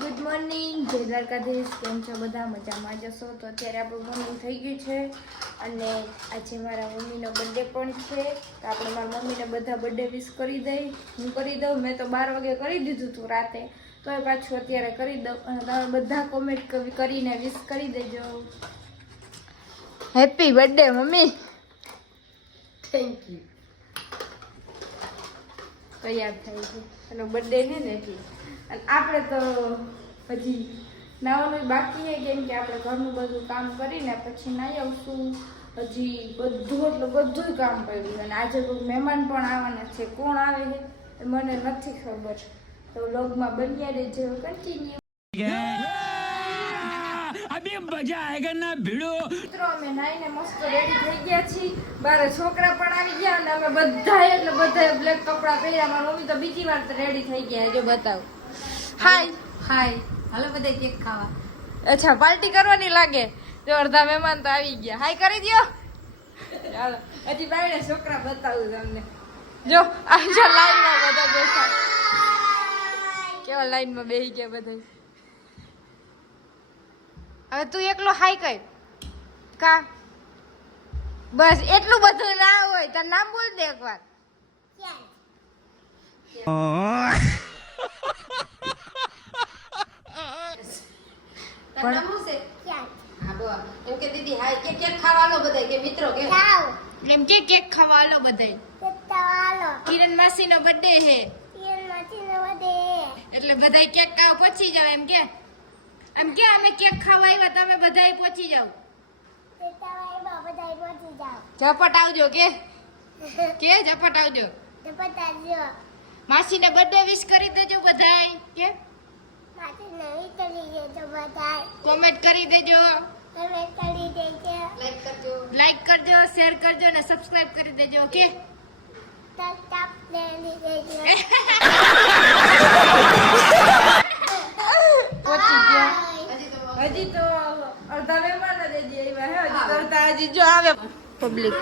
Good morning, જય દ્વારકાધીશ. કેમ છો બધા? મજામાં જશો? તો અત્યારે આપણું મોર્નિંગ થઈ ગયું છે અને આજે મારા મમ્મીનો બર્થડે પણ છે. તો આપણે મારા મમ્મીને બધા બર્થડે વિશ કરી દઈ. હું કરી દઉં. મેં તો 12 વાગે કરી દીધું હતું રાતે, તો એ પાછું અત્યારે કરી દઉં અને તમે બધા કોમેન્ટ કરીને વિશ કરી દેજો. Happy birthday mummy. Thank you. તૈયાર થાય છે એનો બર્થડે છે ને એટલે. અને આપણે તો હજી નાવાનું બાકી છે, કેમ કે આપણે ઘરનું બધું કામ કરીને પછી નાહી આવશું. હજી બધું કામ કર્યું અને આજે કોઈ મહેમાન પણ આવવાના છે. કોણ આવે છે એ મને નથી ખબર, તો વ્લોગમાં બન્યા રહેજો. કન્ટિન્યુ. અભી મજા આયેગા ના ભીડો. મિત્રો અમે નાઈને મસ્ત રેડી થઈ ગયા છીએ. બારે છોકરા પણ આવી ગયા અને અમે બધા બ્લેક કપડા પહેર્યા. મારી મમ્મી તો બીજી વાર રેડી થઈ ગયા. જો બતાવ. હાય હાય. હાલો બધા કેક ખાવા. અચ્છા, પાર્ટી કરવાની લાગે. જો અડધા મહેમાન તો આવી ગયા. હાય કરી દયો. ચાલો હજી બાયણે છોકરા બતાવું તમને. જો આ લાઈનમાં બધા બેઠા. કેવા લાઈનમાં બેસી ગયા બધા. હવે તું એકલો હાય કઈ કા? બસ એટલું બધું ના હોય. તાર નામ બોલ દે એકવાર. એમ કે કેક ખાવા આલો બધાય. કિરણ માસી નો બર્થડે છે એટલે બધાય કેક ખાવા પહોંચી જાવ. એમ કે અમે કેક ખાવા આવ્યા, તમે બધાય પહોંચી જાવ. ઝપટ આવજો કે ઝપટ આવજો. માસીને બર્થડે વિશ કરી દેજો બધાય. કે કોમેન્ટ કરી દેજો, લાઈક કરજો, શેર કરજો અને સબસ્ક્રાઇબ કરી દેજો. ઓકે પહોંચી ગયા. હજી તો અડધા મહેમાન જ હજી જો આવે પબ્લિક.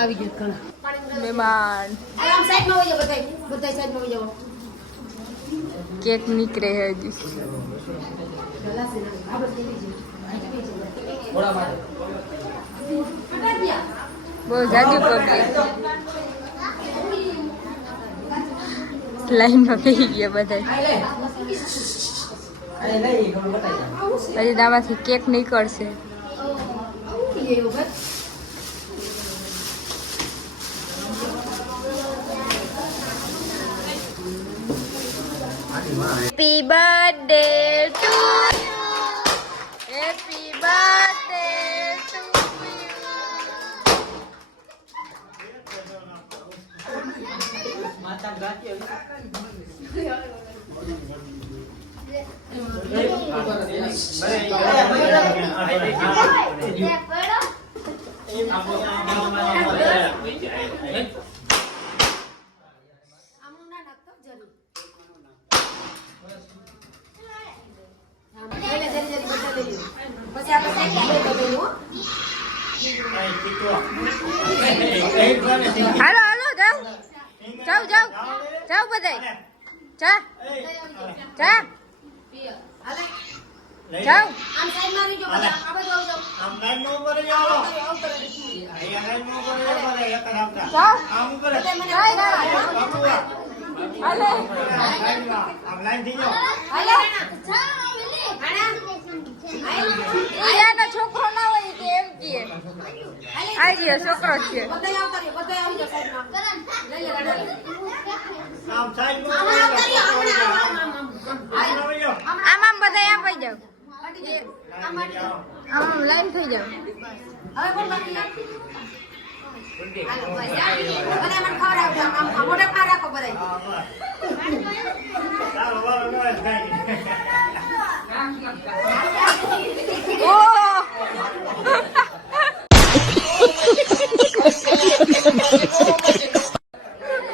આવી ગયું મહેમાન. કેક નીકળે હજી. બહુ જાજુ પબ્લિક લાઈનમાં બેસી ગયા બધા. હજી આમાંથી કેક નીકળશે. Happy birthday to you. Happy birthday to you. Mata gatia. હાલો હાલો જાઓ બધાય. જા જાઓ. છોકરો ના હોય કે એમ કે આ છોકરો છે. આમ બધા આમ પડી જાવ. આમ લાઈન થઈ જાવ.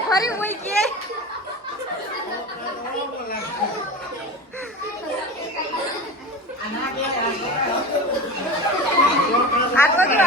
ફરી હોય કે આ બધું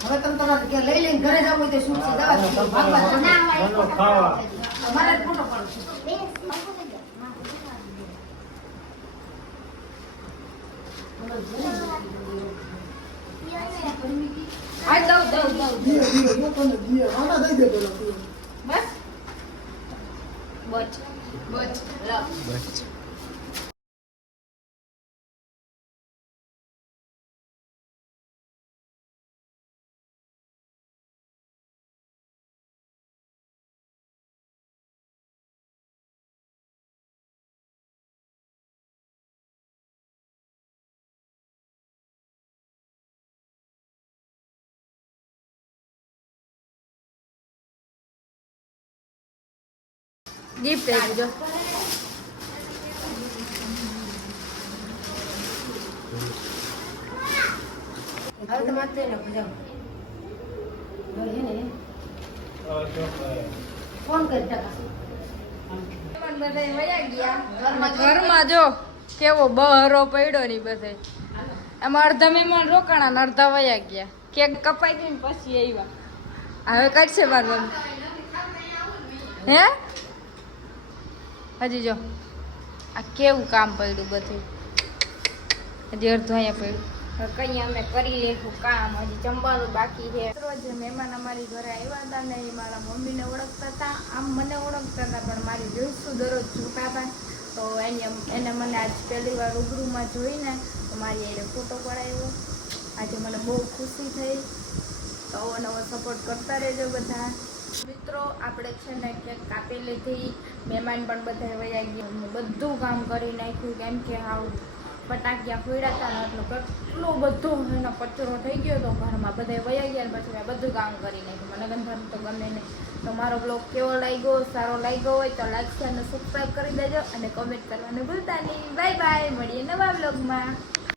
હવે તમે તમારે ઘેર લઈ લઈને ઘરે જવું હોય તો શું છે દવા અમારે જ મોટો પડશે આ દઉં બસ બચ બચ ગિફ્ટ આપી દો હવે તો માત્ર એને જાઓ ફોન કરી ઘરમાં જો કેવો બહરો પડ્યો ની બધે એમાં અડધા મહેમાન રોકાણા ને અડધા વયા ગયા કેક કપાઈ ગઈ ને પછી આવ્યા હવે કરશે મારું હે હજી જો આ કેવું કામ પડ્યું બધું હજી અડધું અહીંયા પડ્યું કઈ અમે કરી લેશું કામ હજી જમવાનું બાકી છે રોજ મહેમાન અમારી ઘરે આવ્યા હતા ને એ મારા મમ્મીને ઓળખતા હતા આમ મને ઓળખતા હતા પણ મારી જોઈશું દરરોજ જોતા હતા તો એને મને આજ પહેલી વાર રૂબરૂમાં જોઈને તો મારી એને ફોટો પડાવ્યો આજે મને બહુ ખુશી થઈ તો નવો સપોર્ટ કરતા રહેજો બધા મિત્રો આપણે છે ને કેક કાપી લીધી મહેમાન પણ બધા વયા ગયા બધું કામ કરી નાખ્યું કેમ કે હાવ ફટાકિયા ફોડ્યા હતા ને એટલો કેટલો બધો એનો કચરો થઈ ગયો હતો ઘરમાં બધા વયા ગયા ને પછી મેં બધું કામ કરી નાખ્યું મને ગંધાનું તો ગમે નહીં તો મારો બ્લોગ કેવો લાગ્યો સારો લાગ્યો હોય તો લાઈક શેર અને સબસ્ક્રાઈબ કરી દેજો અને કમેન્ટ કરવાનું ભૂલતા નહીં બાય બાય મળીએ નવા બ્લોગમાં